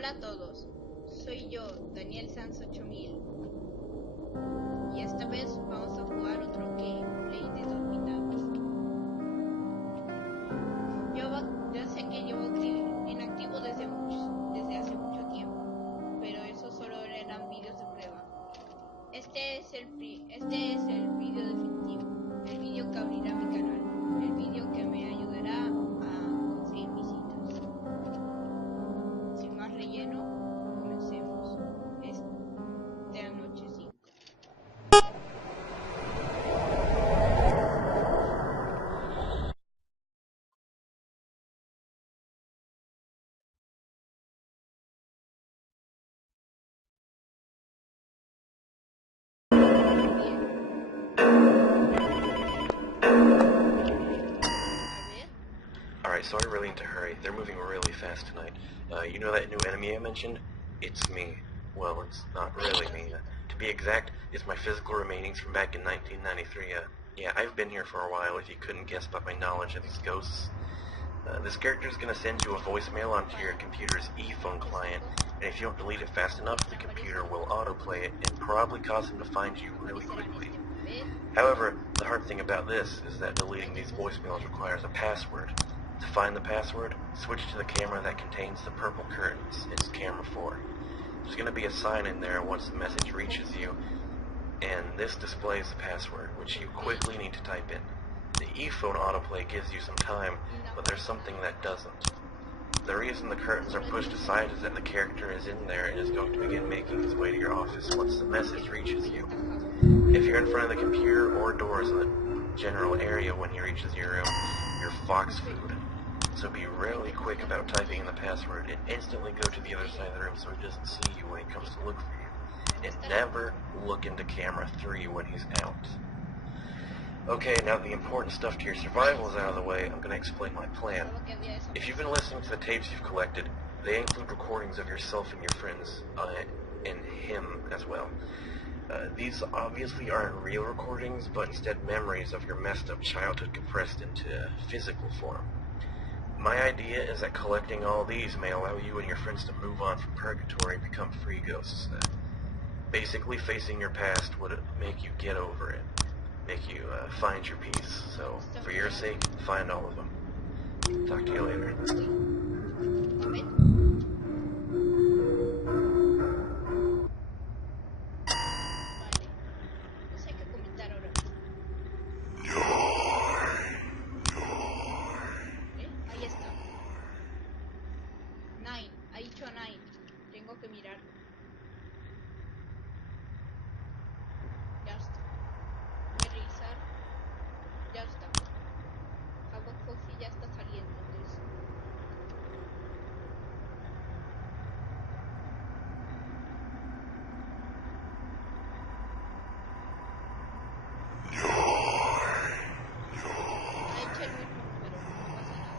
Hola a todos, soy yo, Daniel Sanz 8000, y esta vez vamos a jugar otro gameplay de dormitados. Yo sé que llevo inactivo desde hace mucho tiempo, pero eso solo eran vídeos de prueba. Este es el vídeo definitivo, el vídeo que abrirá mi canal, el vídeo que me ayudará a conseguir visitas. Sin más relleno, comencemos esta noche 5. Alright, so I really need to hurry. They're moving really fast tonight. You know that new enemy I mentioned? It's me. Well, it's not really me. To be exact, it's my physical remainings from back in 1993. Yeah, I've been here for a while, if you couldn't guess by my knowledge of these ghosts. This character's gonna send you a voicemail onto your computer's e-phone client, and if you don't delete it fast enough, the computer will autoplay it and probably cause him to find you really quickly. However, the hard thing about this is that deleting these voicemails requires a password. To find the password, switch to the camera that contains the purple curtains. It's camera 4. There's going to be a sign in there once the message reaches you, and this displays the password, which you quickly need to type in. The e-phone autoplay gives you some time, but there's something that doesn't. The reason the curtains are pushed aside is that the character is in there and is going to begin making his way to your office once the message reaches you. If you're in front of the computer or doors in the general area when he reaches your room, you're fox food. So be really quick about typing in the password and instantly go to the other side of the room so he doesn't see you when he comes to look for you. And never look into camera 3 when he's out. Okay, now that the important stuff to your survival is out of the way, I'm going to explain my plan. If you've been listening to the tapes you've collected, they include recordings of yourself and your friends, and him as well. These obviously aren't real recordings, but instead memories of your messed up childhood compressed into physical form. My idea is that collecting all these may allow you and your friends to move on from purgatory and become free ghosts. Basically, facing your past would make you get over it, make you find your peace. So, for your sake, find all of them. Talk to you later. Ha dicho a 9. Tengo que mirarlo. Ya está. Voy a revisar. Ya está. Agua coffee ya está saliendo. Entonces. Ha hecho el mismo número. No pasa nada.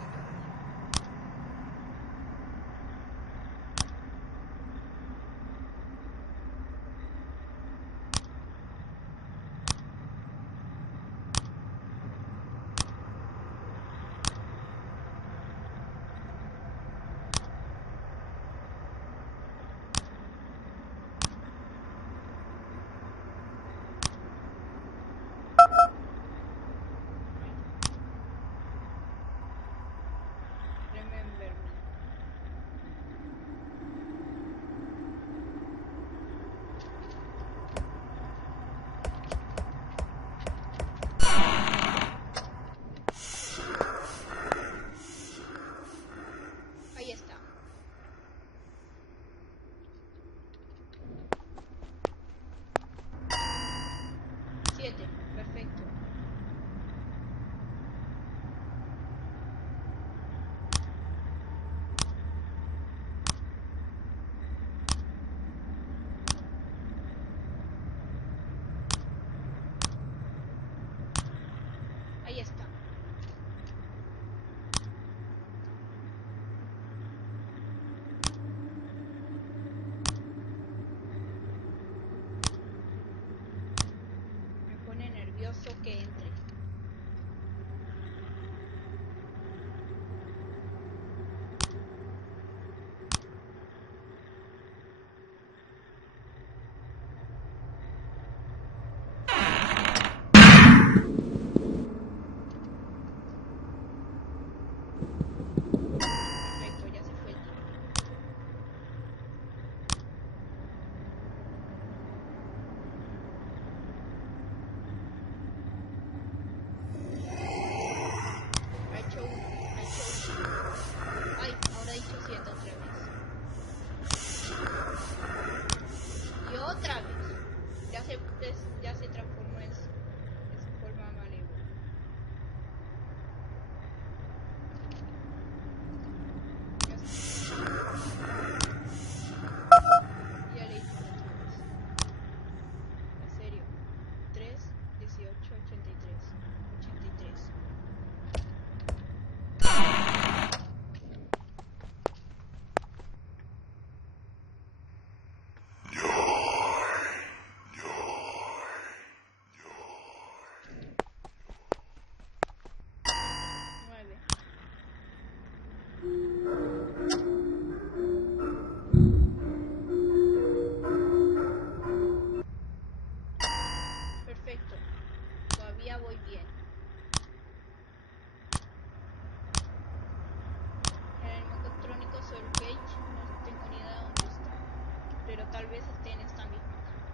tal vez esté en esta misma cámara.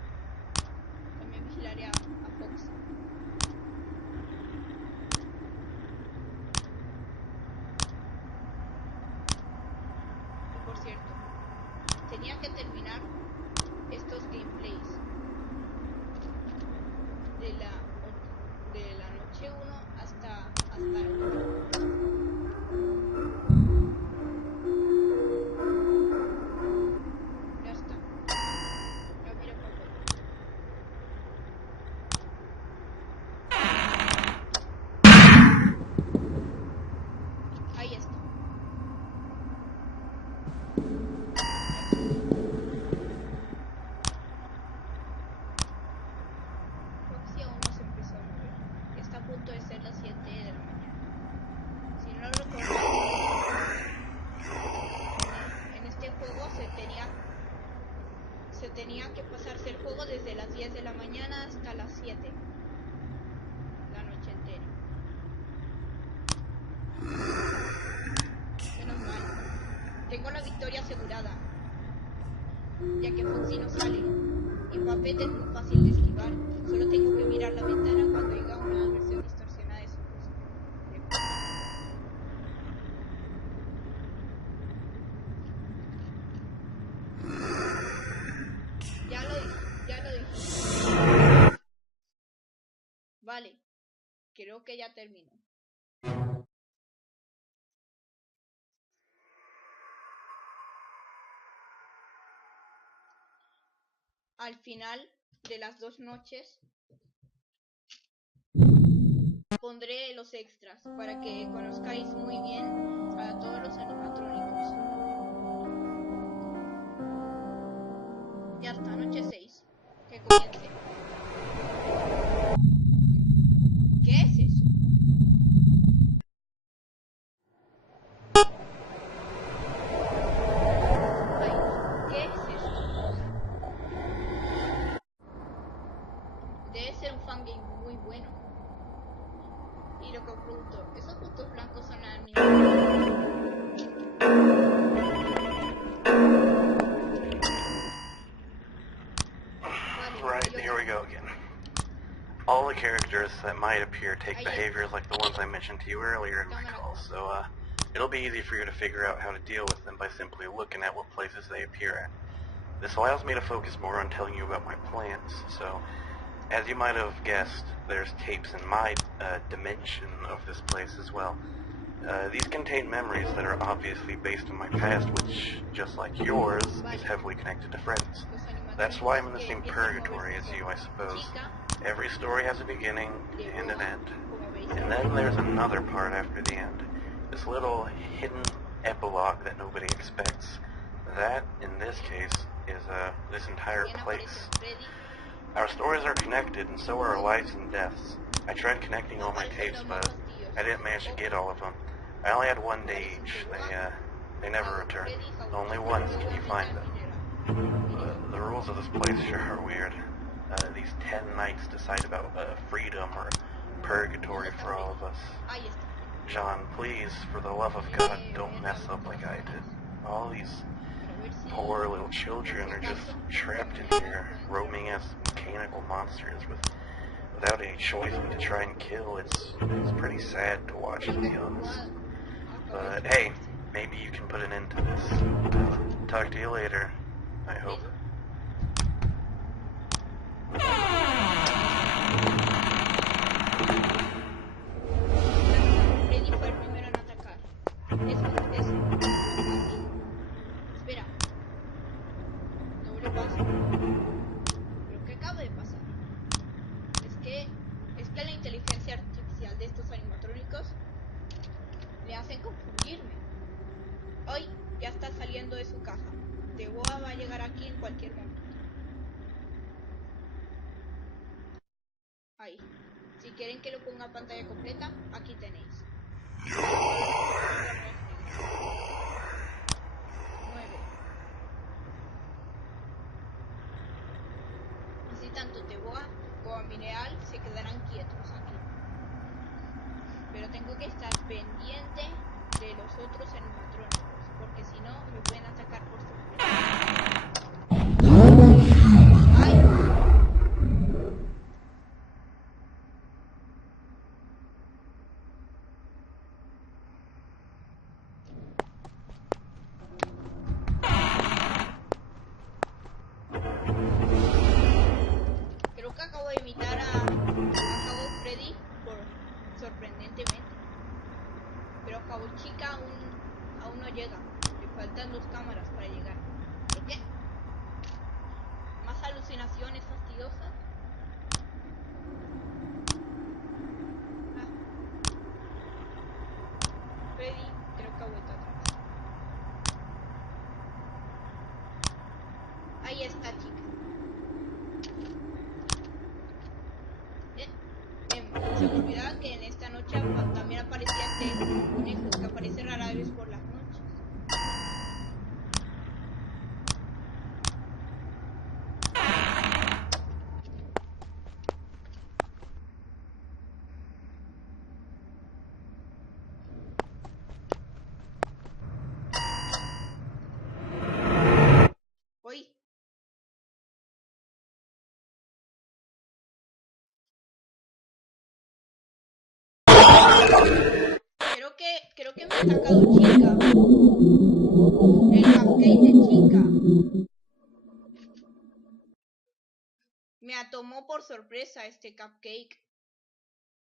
También vigilaré a Fox. Y por cierto, tenía que terminar estos gameplays de la noche 1 hasta la 8. Ya está. Ya miro por favor. Ahí está. Foxy aún no se empezó a mover. Está a punto de ser las 7 de la mañana. Si no lo recuerdo, en este juego se tenía que pasarse el juego desde las 10 de la mañana hasta las 7. La noche entera. Menos mal. Tengo la victoria asegurada. Ya que Foxy no sale. Y Papete es muy fácil de esquivar. Solo tengo que mirar la ventana cuando llega una versión distorsionada de su voz. Ya lo dije. Vale, creo que ya terminó. Al final de las 2 noches pondré los extras para que conozcáis muy bien a todos los animatrónicos. Ya está, noche 6. Que comience. ¿Qué es eso? Ay, ¿qué es eso? Debe ser un fangame muy bueno. Y lo que os pregunto, ¿esos puntos blancos son la Right, here we go again. All the characters that might appear take behaviors like the ones I mentioned to you earlier in my call, so it'll be easy for you to figure out how to deal with them by simply looking at what places they appear at. This allows me to focus more on telling you about my plans, so as you might have guessed, there's tapes in my dimension of this place as well. These contain memories that are obviously based on my past, which, just like yours, is heavily connected to friends. That's why I'm in the same purgatory as you, I suppose. Every story has a beginning and an end. And then there's another part after the end. This little hidden epilogue that nobody expects. That, in this case, is this entire place. Our stories are connected, and so are our lives and deaths. I tried connecting all my tapes, but I didn't manage to get all of them. I only had one day each. They never returned. Only once can you find them. The rules of this place sure are weird. These 10 nights decide about freedom or purgatory for all of us. John, please, for the love of God, don't mess up like I did. All these poor little children are just trapped in here, roaming as mechanical monsters without any choice but to try and kill. It's pretty sad to watch, to be honest. But hey, maybe you can put an end to this. Talk to you later, I hope. Freddy fue el primero en atacar. Eso. Espera. Doble paso. ¿Pero qué acaba de pasar? Es que la inteligencia artificial de estos animatrónicos le hacen confundirme. Hoy ya está saliendo de su caja. De Boa va a llegar aquí en cualquier momento. Ahí. Si quieren que lo ponga a pantalla completa, aquí tenéis. 9. Así tanto Teboa como Mineral se quedarán quietos aquí. Pero tengo que estar pendiente de los otros animatrónicos, porque si no me pueden atacar por sorpresa. favor, chica, aún no llega. Le faltan 2 cámaras para llegar. ¿Qué? Más alucinaciones fastidiosas. Freddy, creo que ha vuelto atrás. Ahí está, chica. Se me olvidaba que en esta noche también aparecía este conejo que aparece rara vez por las noches. Uy. Creo que me ha atacado chica. El cupcake de chica. Me tomó por sorpresa este cupcake.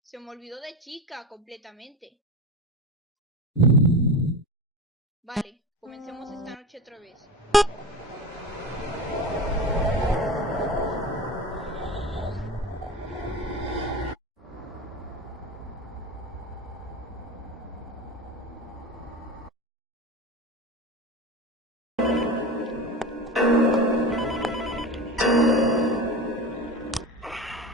Se me olvidó de chica completamente. Vale, comencemos esta noche otra vez.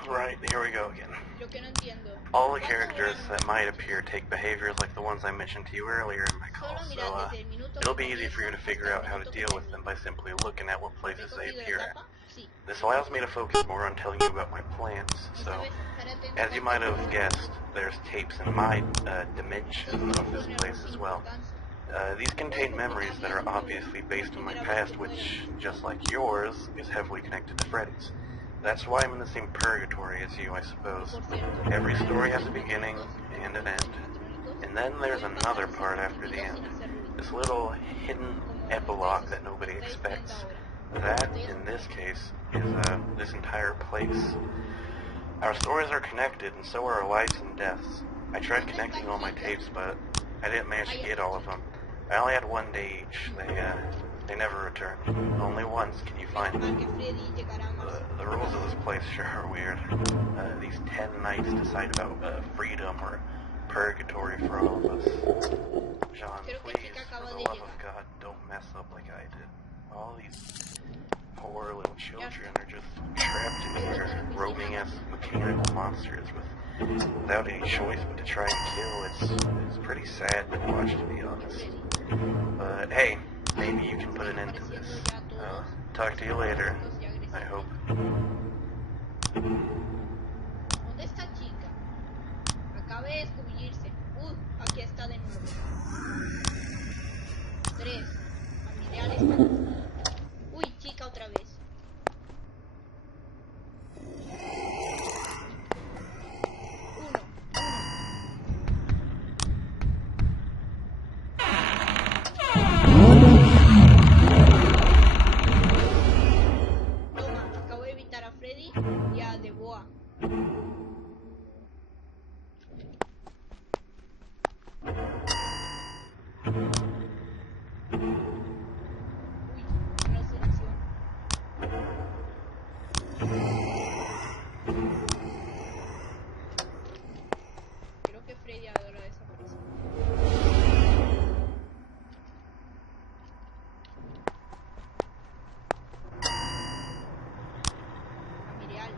Right, here we go again. Lo que no entiendo. All the characters that might appear take behaviors like the ones I mentioned to you earlier in my call, so it'll be easy for you to figure out how to deal with them by simply looking at what places they appear at. This allows me to focus more on telling you about my plans, so as you might have guessed, there's tapes in my dimension of this place as well. These contain memories that are obviously based on my past, which, just like yours, is heavily connected to Freddy's. That's why I'm in the same purgatory as you, I suppose. Every story has a beginning and an end. And then there's another part after the end. This little hidden epilogue that nobody expects. That, in this case, is this entire place. Our stories are connected, and so are our lives and deaths. I tried connecting all my tapes, but I didn't manage to get all of them. I only had 1 day each. They never return. Only once can you find them. The rules of this place sure are weird. These 10 nights decide about freedom or purgatory for all of us. John, please, for the love of God, don't mess up like I did. All these poor little children are just trapped in here, roaming as mechanical monsters without any choice but to try and kill. It's pretty sad to watch, to be honest. But hey, maybe you can put an end to this. Talk to you later, I hope. ¿Dónde está chica? Acaba de escabullirse. Aquí está de nuevo. 3. Familiar está. Uy, chica otra vez. 1. Toma, acabo de evitar a Freddy y a The Boa. Creo que Freddy ahora desapareció. Familiar.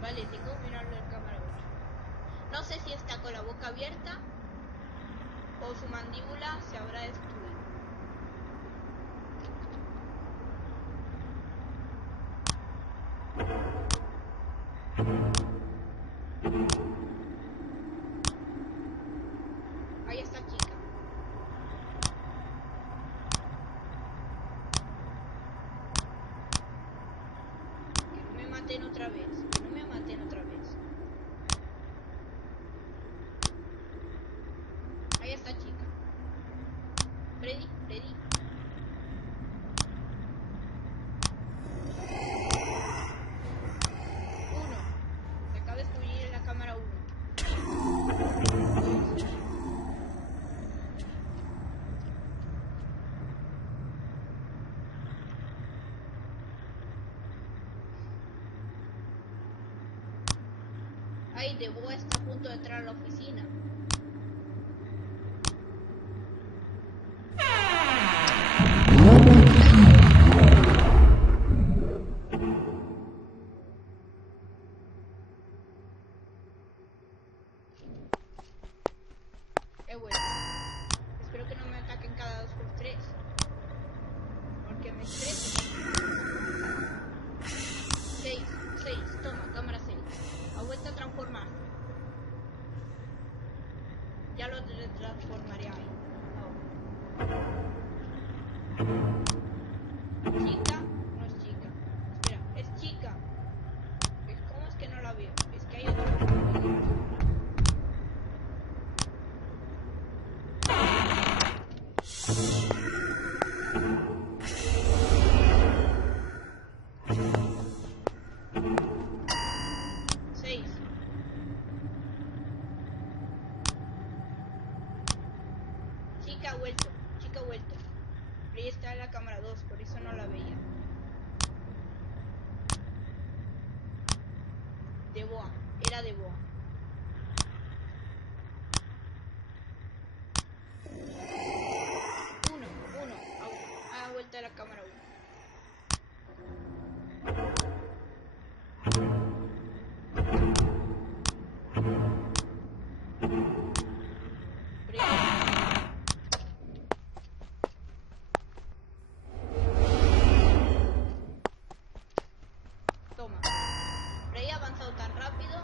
Vale, tengo que mirarlo en cámara 8. No sé si está con la boca abierta o su mandíbula se habrá destruido. Ahí está chica. Que no me maten otra vez. Que no me maten otra vez. Debo está a punto de entrar a la oficina. Bueno. Espero que no me ataquen cada 2x3. Porque me estreso. 6, toma, cámara 6. Ha vuelto a transformar. Ya lo transformaré ahí. Chica, no es chica. Espera, es chica. ¿Cómo es que no la veo? Es que hay otra. Chica ha vuelto. Pero ella está en la cámara 2, por eso no la veía. De boa, era de boa. Uno, ha vuelto a la cámara 1. Tan rápido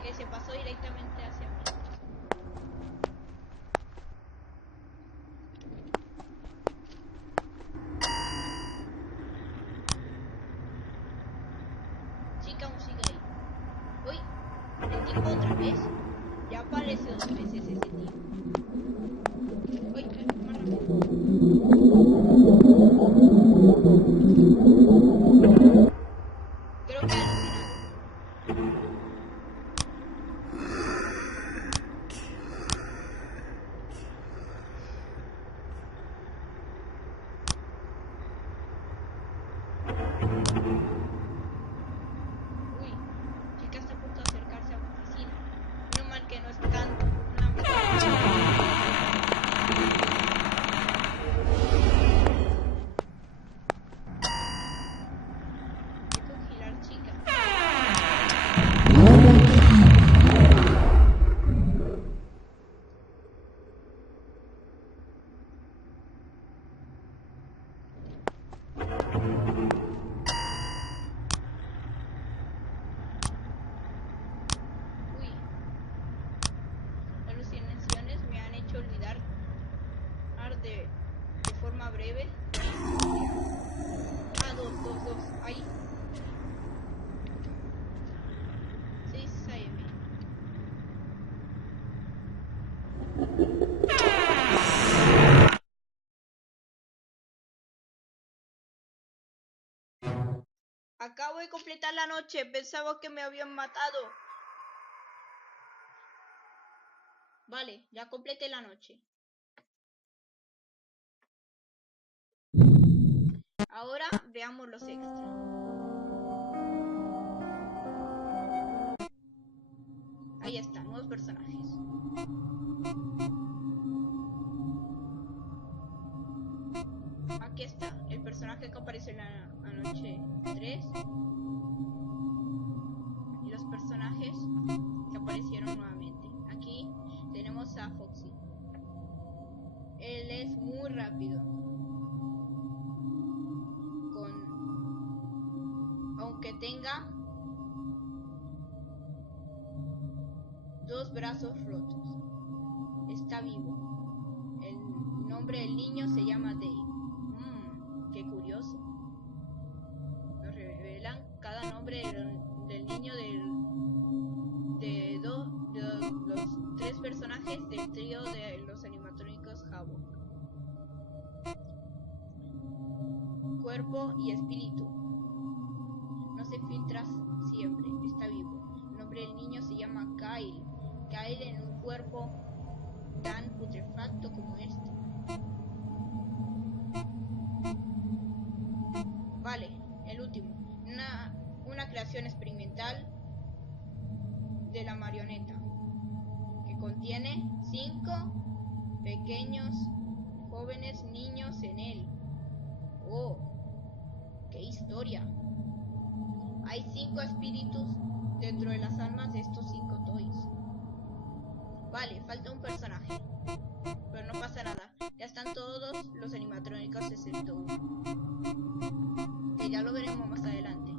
que se pasó directamente hacia mí. Chica aún sigue ahí. Uy, el tipo otra vez. Ya apareció 2 veces ese tipo. Uy, más rápido. Creo que de forma breve. Ah, dos, ahí. 6 AM. Acabo de completar la noche, pensaba que me habían matado. Vale, ya completé la noche. Ahora veamos los extras. Ahí están, nuevos personajes. Aquí está, el personaje que apareció en la noche 3. Y los personajes que aparecieron nuevamente. Aquí tenemos a Foxy. Él es muy rápido. Aunque tenga 2 brazos rotos. Está vivo. El nombre del niño se llama Dave. Qué curioso. Nos revelan cada nombre del niño de los 3 personajes del trío de los animatrónicos Havoc. Cuerpo y espíritu. No se filtra siempre. Está vivo. El nombre del niño se llama Kyle. Kyle en un cuerpo tan putrefacto como este. Vale, el último. Una creación experimental 5 pequeños, jóvenes niños en él. Oh, qué historia. Hay 5 espíritus dentro de las almas de estos 5 toys. Vale, falta un personaje. Pero no pasa nada. Ya están todos los animatrónicos excepto uno. Que ya lo veremos más adelante.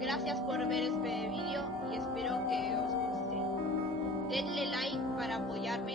Gracias por ver este vídeo y espero que os guste. Denle like para apoyarme